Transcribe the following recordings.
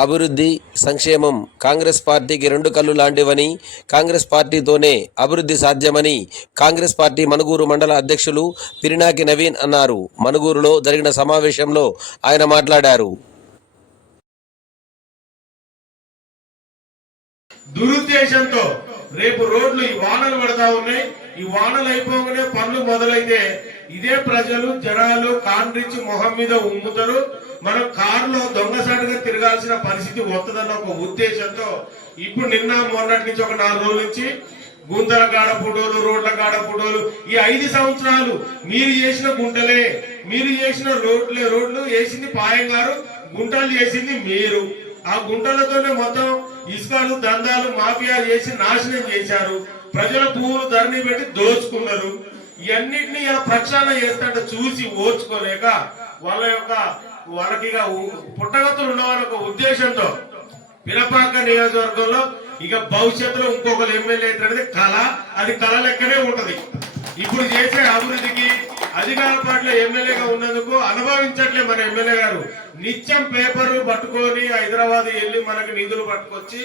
అభివృద్ధి, సంక్షేమం కాంగ్రెస్ పార్టీకి రెండు కళ్ళు లాంటివని, కాంగ్రెస్ పార్టీతోనే అభివృద్ధి సాధ్యమని కాంగ్రెస్ పార్టీ మనుగూరు మండల అధ్యక్షులు పిరినాకి నవీన్ అన్నారు. మనుగూరులో జరిగిన సమావేశంలో ఆయన మాట్లాడారు. దురుద్దేశంతో రేపు రోడ్లు ఈ వానలు పడతా ఉన్నాయి. ఈ వానలు అయిపోగానే పనులు మొదలైతే ఇదే ప్రజలు జనాలు కాండ్రించి మొహం మీద ఉమ్ముతారు. మనం కారులో దొంగసాటుగా తిరగాల్సిన పరిస్థితి వస్తుందన్న ఒక ఉద్దేశంతో ఇప్పుడు నిన్న మొన్నటి నుంచి ఒక 4 రోజుల నుంచి గుంతల కాడ ఫోటోలు, రోడ్ల కాడ ఫోటోలు. ఈ 5 సంవత్సరాలు మీరు చేసిన గుంటలే, మీరు చేసిన రోడ్లు వేసింది పాయం గారు, గుంటలు చేసింది మీరు. ఆ గుంటలతోనే మొత్తం ఇసుకలు దందాలు మాఫియా చేసి నాశనం చేశారు. ప్రజల భూములు ధరణి పెట్టి దోచుకున్నారు. ఇవన్నిటినీ ఇలా ప్రక్షాళన చేస్తుంటే చూసి ఓర్చుకోలేక వాళ్ళకి పుట్టగతులు ఉన్నవారి ఒక ఉద్దేశంతో పినపాక నియోజకవర్గంలో ఇక భవిష్యత్తులో ఇంకొకరు ఎమ్మెల్యే అవుతారనేది కళ. అది కళ లెక్కనే ఉంటది. ఇప్పుడు చేసే అభివృద్ధికి అధికార పార్టీలో ఎమ్మెల్యేగా ఉన్నందుకు అనుభవించట్లే మన ఎమ్మెల్యే గారు. నిత్యం పేపర్లు పట్టుకొని హైదరాబాద్ వెళ్ళి మనకి నిధులు పట్టుకొచ్చి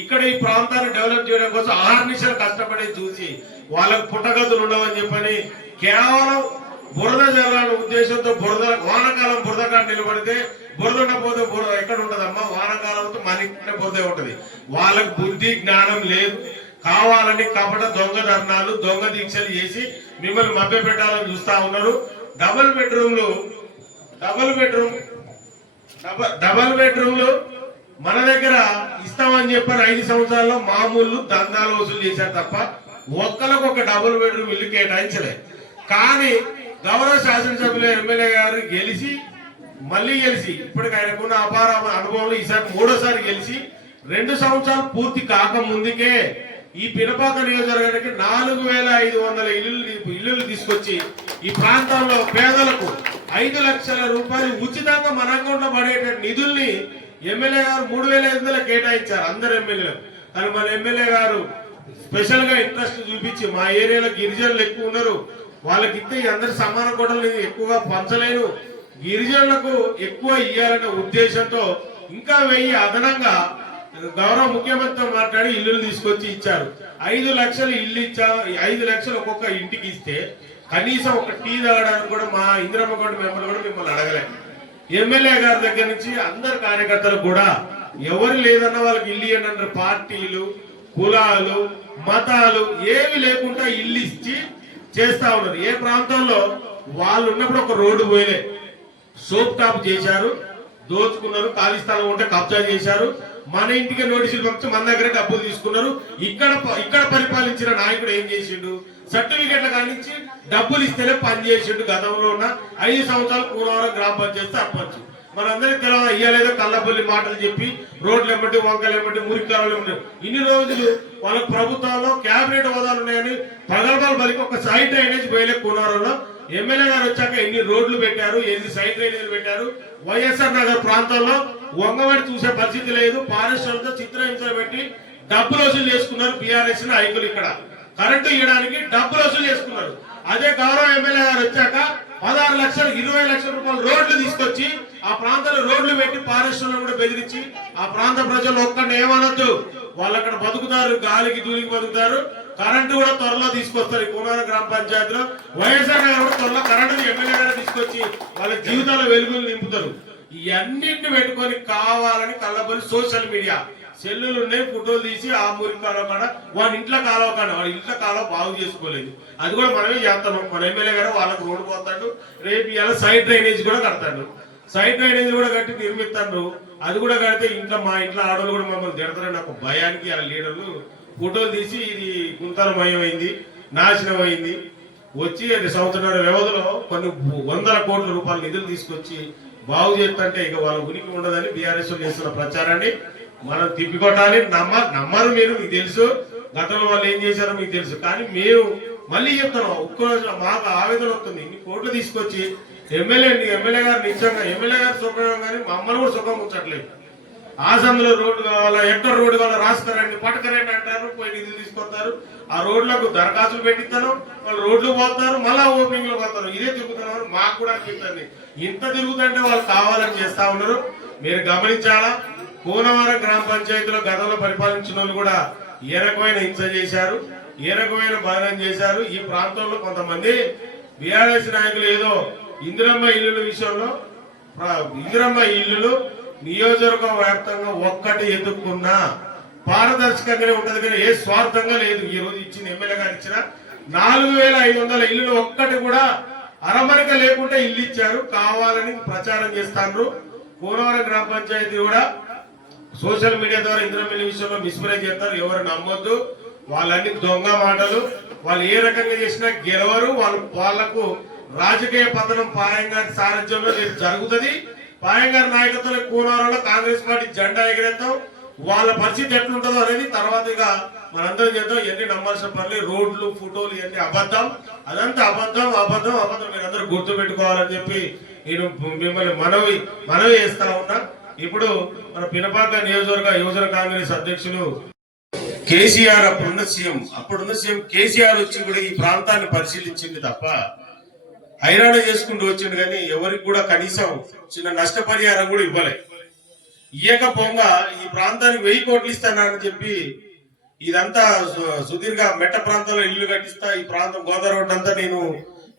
ఇక్కడ ఈ ప్రాంతాన్ని డెవలప్ చేయడం కోసం ఆర్నిషలు కష్టపడి చూసి వాళ్ళకు పుట్టగతులు ఉండవని చెప్పని కేవలం బురద జల్లాల ఉద్దేశంతో వానకాలం బురదకాడ నిలబడితే బురద ఉండకపోతే బురద ఎక్కడ ఉంటదమ్మా? వానకాలంతో మన ఇంటినే బురదే ఉంటది. వాళ్ళకు బుద్ధి జ్ఞానం లేదు. కావాలని కపట దొంగ ధర్నాలు, దొంగ దీక్షలు చేసి మిమ్మల్ని మభ్య పెట్టాలని చూస్తా ఉన్నారు. డబల్ బెడ్రూమ్లు మన దగ్గర ఇస్తామని చెప్పని 5 సంవత్సరాల్లో మామూలు దందాలు వసూలు చేశారు తప్ప ఒక్కరికి ఒక డబుల్ బెడ్రూమ్ ఇల్లు కేటాయించలే. కానీ గౌరవ శాసనసభ్యులు ఎమ్మెల్యే గారు మళ్ళీ గెలిచి ఇప్పటికి ఆయనకున్న అపార అనుభవంలో ఈసారి 3వ గెలిచి 2 సంవత్సరాలు పూర్తి కాక ముందుకే ఈ పినపాక నియోజకవర్గానికి 4500 ఇల్లులు తీసుకొచ్చి ఈ ప్రాంతంలో పేదలకు 5 లక్షల రూపాయలు ఉచితంగా మన అకౌంట్ లో పడేట నిధుల్ని ఎమ్మెల్యే గారు 3500 కేటాయించారు అందరు ఎమ్మెల్యేలు. కానీ మన ఎమ్మెల్యే గారు స్పెషల్ గా ఇంట్రెస్ట్ చూపించి మా ఏరియాలో గిరిజనులు ఎక్కువ ఉన్నారు, వాళ్ళకి ఇస్తే అందరి సమాన కోటలు ఎక్కువగా పంచలేను, గిరిజనులకు ఎక్కువ ఇవ్వాలనే ఉద్దేశంతో ఇంకా 1000 అదనంగా గౌరవ ముఖ్యమంత్రితో మాట్లాడి ఇల్లులు తీసుకొచ్చి ఇచ్చారు. 5 లక్షలు ఇల్లు ఇచ్చా. 5 లక్షలు ఒక్కొక్క ఇంటికి ఇస్తే కనీసం ఒక టీ తాగడానికి కూడా మా ఇందిరమ్మ గౌడ్ మెంబర్లు కూడా మిమ్మల్ని అడగలే. ఎమ్మెల్యే గారి దగ్గర నుంచి అందరు కార్యకర్తలు కూడా ఎవరు లేదన్న వాళ్ళకి ఇల్లు ఇవ్వండి. పార్టీలు, కులాలు, మతాలు ఏవి లేకుండా ఇల్లు ఇచ్చి చేస్తా ఉన్నారు. ఏ ప్రాంతంలో వాళ్ళు ఉన్నప్పుడు ఒక రోడ్డు పోయలే, సోప్ టాప్ చేశారు, దోచుకున్నారు, ఖాళీ స్థలం ఉంటే కబ్జా చేశారు, మన ఇంటికి నోటీసులు పంపించి మన దగ్గర డబ్బులు తీసుకున్నారు. ఇక్కడ పరిపాలించిన నాయకుడు ఏం చేసిండు? సర్టిఫికెట్ల కానించి డబ్బులు ఇస్తేనే పని చేసిండు. గతంలో ఉన్న 5 సంవత్సరాలు కూనవరం గ్రామ పంచాయతీ సర్పంచ్ మనందరికి తెలియదు. అయ్యలేదో కళ్ళబొల్లి మాటలు చెప్పి రోడ్లు ఎమ్మటి, వంకలు ఎమ్మటి, మురికాలు ఎమ్మటి ఇన్ని రోజులు వాళ్ళ ప్రభుత్వాల్లో క్యాబినెట్ హోదాలు ఉన్నాయని ప్రగల్భాలు బలికి ఒక సైడ్ డ్రైనేజ్ పోయలే కూనవరంలో. ఎమ్మెల్యే గారు వచ్చాక ఎన్ని రోడ్లు పెట్టారు, ఎన్ని సైడ్ డ్రైనేజ్లు పెట్టారు. వైఎస్ఆర్ నగర్ ప్రాంతంలో వంగబడి చూసే పరిస్థితి లేదు. పారిశ్రమతో చిత్రహింసలు పెట్టి డబ్బులు వసూలు చేసుకున్నారు. బీఆర్ఎస్ నాయకులు ఇక్కడ కరెంటు ఇవ్వడానికి డబ్బులు వసూలు చేసుకున్నారు. అదే గౌరవ ఎమ్మెల్యే గారు వచ్చాక 16 లక్షలు 20 లక్షల రూపాయలు రోడ్లు తీసుకొచ్చి ఆ ప్రాంతంలో రోడ్లు పెట్టి పారిశ్రమలు కూడా బెదిరించి ఆ ప్రాంత ప్రజలు ఒక్కడిని ఏమనొద్దు, వాళ్ళు అక్కడ బతుకుతారు, గాలికి దూలికి బతుకుతారు. కరెంటు కూడా త్వరలో తీసుకొస్తారు. కూనవరం గ్రామ పంచాయతీలో వైఎస్ఆర్ నగర్ కూడా త్వరలో కరెంటు ఎమ్మెల్యే గారు తీసుకొచ్చి వాళ్ళ జీవితాల వెలుగులు నింపుతారు. ఇవన్నింటిని పెట్టుకొని కావాలని కళ్ళబొల్లి సోషల్ మీడియా సెల్లులు ఉన్నాయి, ఫోటోలు తీసి ఆ మురికి కాలువ కాడ వాడి ఇంట్లో కాలువ కాడ వాడి ఇంట్లో కాలువ బాగు చేసుకోలేదు. అది కూడా మనమే చేస్తాం. మన ఎమ్మెల్యే గారు వాళ్ళకు రోడ్డు పోతాడు, రేపు ఇలా సైడ్ డ్రైనేజ్ కూడా కడతాడు. సైడ్ డ్రైనేజ్ కూడా కట్టి నిర్మిస్తాడు. అది కూడా కడితే ఇంట్లో మా ఇంట్లో ఆడవాళ్ళు కూడా మమ్మల్ని తిడతారని ఒక భయానికి ఆ లీడర్లు ఫోటోలు తీసి ఇది గుంతలమయమైంది, నాశనం అయింది, వచ్చి 1 సంవత్సరాల వ్యవధిలో కొన్ని 100 కోట్ల రూపాయల నిధులు తీసుకొచ్చి బాగు చేస్తుంటే ఇక వాళ్ళ ఉనికి ఉండదని బీఆర్ఎస్ చేస్తున్న ప్రచారాన్ని మనం తిప్పికొట్టాలి. నమ్మరు మీరు, మీకు తెలుసు గతంలో వాళ్ళు ఏం చేశారో మీకు తెలుసు. కానీ మేము మళ్ళీ చెప్తున్నాం, ఒక్క మాకు ఆవేదన వస్తుంది. ఇన్ని కోట్లు తీసుకొచ్చి ఎమ్మెల్యే గారు నిజంగా ఎమ్మెల్యే గారు సుఖం కానీ మమ్మల్ని కూడా సుఖం ఉంచట్లేదు. ఆసంలో రోడ్డు కావాలా, ఎక్కడ రోడ్డు కావాలా రాస్తారండి, పట్టకరండి అంటారు, పోయి నిధులు తీసుకొస్తారు. ఆ రోడ్లకు దరఖాస్తులు పెట్టిస్తాను, వాళ్ళు రోడ్లు పోతారు, మళ్ళా ఓపెనింగ్ లో పోతారు. ఇదే తిరుగుతున్నారు. మాకు కూడా అనిపిస్తుంది ఇంత తిరుగుతుంటే వాళ్ళు కావాలని చేస్తా ఉన్నారు. మీరు గమనించాలా. కూనవరం గ్రామ పంచాయతీలో గతంలో పరిపాలించిన వాళ్ళు కూడా ఏ రకమైన హింస చేశారు, ఏ రకమైన బాధన చేశారు. ఈ ప్రాంతంలో కొంతమంది బీఆర్ఎస్ నాయకులు ఏదో ఇందిరమ్మ ఇల్లుల విషయంలో ఇందిరమ్మ ఇల్లులు నియోజకవర్గ వ్యాప్తంగా ఒక్కటి ఎదుర్కొన్నా పారదర్శకంగానే ఉంటది కానీ ఏ స్వార్థంగా లేదు. ఈ రోజు ఇచ్చిన ఎమ్మెల్యే గారు ఇచ్చిన 4500 ఇల్లులు ఒక్కటి కూడా అరమరిక లేకుండా ఇల్లు ఇచ్చారు. కావాలని ప్రచారం చేస్తాండ్రు. కూనవరం గ్రామ పంచాయతీ కూడా సోషల్ మీడియా ద్వారా ఇందిరమ్మ ఇల్లు విషయంలో మిస్ప్రైజ్ చేస్తారు. ఎవరు నమ్మొద్దు, వాళ్ళన్ని దొంగ మాటలు. వాళ్ళు ఏ రకంగా చేసినా గెలవరు. వాళ్లకు రాజకీయ పతనం పాయంగారి సారథ్యంలో జరుగుతుంది. పాయంగారి నాయకత్వంలో కూనవరంలో కాంగ్రెస్ పార్టీ జెండా ఎగరేద్దాం. వాళ్ళ పరిస్థితి ఎట్లుంటుందో అనేది తర్వాతగా మనందరం చేద్దాం. ఇవన్నీ నమ్మాల్సిన పనులు, రోడ్లు ఫోటోలు ఇవన్నీ అబద్ధం. అదంతా అబద్ధం అబద్ధం అబద్ధం. మీరందరూ గుర్తు పెట్టుకోవాలని చెప్పి నేను మిమ్మల్ని మనవి చేస్తా ఉన్నా. ఇప్పుడు మన పినపాక నియోజకవర్గ యువజన కాంగ్రెస్ అధ్యక్షులు కేసీఆర్ అప్పుడున్న సీఎం కేసీఆర్ వచ్చి కూడా ఈ ప్రాంతాన్ని పరిశీలించింది తప్ప హైరాణ చేసుకుంటూ వచ్చిండు కానీ ఎవరికి కూడా కనీసం చిన్న నష్టపరిహారం కూడా ఇవ్వలే. ఇయ్యకపోగా ఈ ప్రాంతానికి 1000 కోట్లు ఇస్తానని చెప్పి ఇదంతా సుదీర్ఘ మెట్ట ప్రాంతంలో ఇల్లు కట్టిస్తా, ఈ ప్రాంతం గోదావరి రోడ్డు అంతా నేను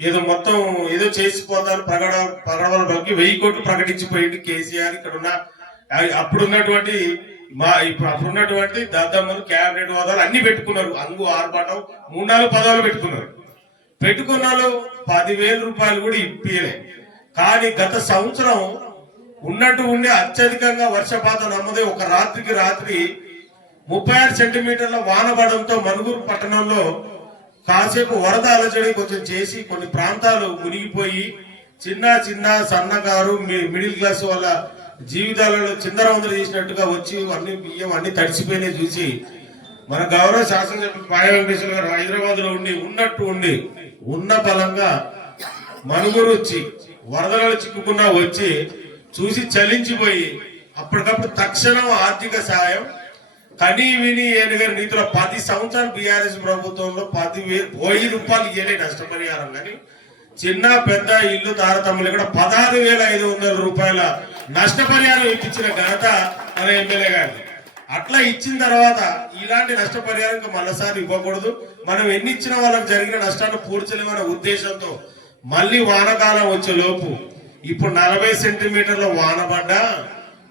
ఏదో మొత్తం ఏదో చేసిపోతాను ప్రగడవల బలికి 1000 కోట్లు ప్రకటించిపోయింది కేసీఆర్. ఇక్కడ ఉన్న అప్పుడున్నటువంటి దద్దమ్మలు క్యాబినెట్ హోదాలు అన్ని పెట్టుకున్నారు. అంగు ఆర్భాటం 3-4 పదవులు పెట్టుకున్నారు. 10,000 రూపాయలు కూడా ఇప్పియలే. కానీ గత సంవత్సరం ఉన్నట్టు ఉండి అత్యధికంగా వర్షపాతం నమ్మదే ఒక రాత్రికి రాత్రి 36 సెంటీమీటర్ల వాన పడంతో మనుగురు పట్టణంలో కాసేపు వరద అలజడి కొంచెం చేసి కొన్ని ప్రాంతాలు మునిగిపోయి చిన్న సన్నగారు మిడిల్ క్లాస్ వాళ్ళ జీవితాలలో చిందరవందర చేసినట్టుగా వచ్చి అన్ని బియ్యం అన్ని తడిసిపోయినాయి చూసి మన గౌరవ శాసనసభ్యులు పాయ వెంకటేశ్వర గారు హైదరాబాద్ లో ఉండి ఉన్న బలంగా మనుగురు వచ్చి వరదలలో చిక్కుకున్నా వచ్చి చూసి చలించిపోయి అప్పటికప్పుడు తక్షణం ఆర్థిక సాయం కనీ విని ఏనుగారి నీతిలో 10 సంవత్సరాలు బీఆర్ఎస్ ప్రభుత్వంలో 10,000 రూపాయలు ఇయ్యలే నష్టపరిహారం. కానీ చిన్న పెద్ద ఇల్లు తారతమ్ములు కూడా 16,500 రూపాయల నష్టపరిహారం ఇప్పించిన ఘనత మన ఎమ్మెల్యే గారు. అట్లా ఇచ్చిన తర్వాత ఇలాంటి నష్టపరిహారం మరోసారి ఇవ్వకూడదు. మనం ఎన్ని ఇచ్చిన వాళ్ళకి జరిగిన నష్టాన్ని పూడ్చలేమనే ఉద్దేశంతో మళ్ళీ వానకాలం వచ్చే లోపు ఇప్పుడు 40 సెంటీమీటర్ల వాన పడ్డా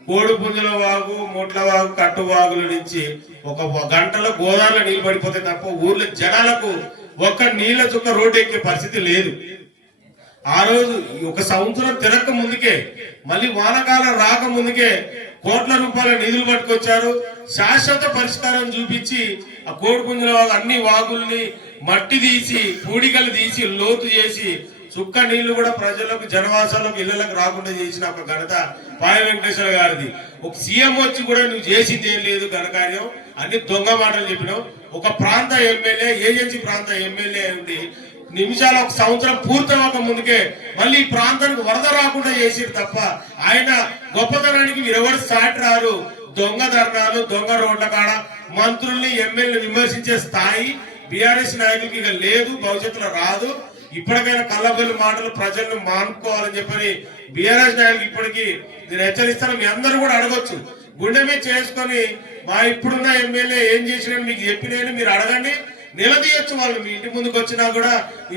కోడిపుంజల వాగు, మొట్ల వాగు, కట్టు వాగుల నుంచి ఒక గంటలో గోదావరిలో నీళ్లు పడిపోతే తప్ప ఊర్లో జనాలకు ఒక్క నీళ్ల చుక్క రోడ్డు ఎక్కే పరిస్థితి లేదు. ఆ రోజు ఒక సంవత్సరం తిరక్క ముందుకే మళ్ళీ వానకాలం రాక ముందుకే కోట్ల రూపాయల నిధులు పట్టుకొచ్చారు. శాశ్వత పరిష్కారం చూపించి ఆ కోడిపుంజల వాగు అన్ని వాగుల్ని మట్టి తీసి పూడికలు తీసి లోతు చేసి చుక్క నీళ్లు కూడా ప్రజలకు జనవాసాలకు ఇళ్లకు రాకుండా చేసిన ఒక ఘనత పాయ వెంకటేశ్వర గారిది. ఒక సీఎం వచ్చి కూడా నువ్వు చేసింది ఏం లేదు ఘనకార్యం, అన్ని దొంగ మాటలు చెప్పినావు. ఒక ప్రాంత ఎమ్మెల్యే, ఏజెన్సీ ప్రాంత ఎమ్మెల్యే ఉండి నిమిషాలు ఒక సంవత్సరం పూర్తవక ముందుకే మళ్ళీ ఈ ప్రాంతానికి వరద రాకుండా చేసిరు తప్ప ఆయన గొప్పతనానికి ఎవరు సాటి రారు. దొంగ ధర్నాలు, దొంగ రోడ్ల కాడ మంత్రుల్ని ఎమ్మెల్యేలు విమర్శించే స్థాయి బీఆర్ఎస్ నాయకులకి ఇక లేదు, భవిష్యత్తులో రాదు. ఇప్పటికైనా కళ్ళబొల్లి మాటలు ప్రజలను మానుకోవాలని చెప్పని బీఆర్ఎస్ నాయకులు ఇప్పటికీ నేను హెచ్చరిస్తాను. మీ అందరూ కూడా అడగొచ్చు, గుండె మీద చేసుకొని మా ఇప్పుడున్న ఎమ్మెల్యే ఏం చేసినా మీకు చెప్పినని మీరు అడగండి, నిలదీయచ్చు. వాళ్ళు మీ ఇంటి ముందుకు వచ్చినా కూడా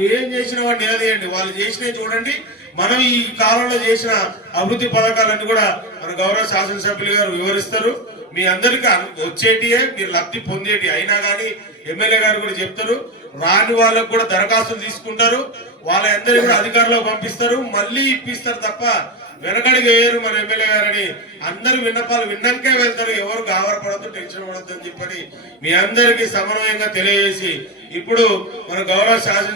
ఏం చేసిన వాడు నిలదీయండి. వాళ్ళు చేసినవి చూడండి. మనం ఈ కాలంలో చేసిన అభివృద్ధి పథకాలన్నీ కూడా మన గౌరవ శాసనసభ్యులు గారు వివరిస్తారు. మీ అందరికీ వచ్చేటియే, మీరు లబ్ధి పొందేటి అయినా కానీ ఎమ్మెల్యే గారు కూడా చెప్తారు. రాని వాళ్ళకు కూడా దరఖాస్తులు తీసుకుంటారు, వాళ్ళందరినీ కూడా అధికారులకు పంపిస్తారు, మళ్ళీ ఇప్పిస్తారు తప్ప వెనకడికి వేయరు మన ఎమ్మెల్యే గారని. అందరు విన్నపాలు విన్నాకే వెళ్తారు. ఎవరు గావరపడద్దు, టెన్షన్ పడద్దు అని చెప్పని మీ అందరికీ సమన్వయంగా తెలియజేసి ఇప్పుడు మన గౌరవ శాసన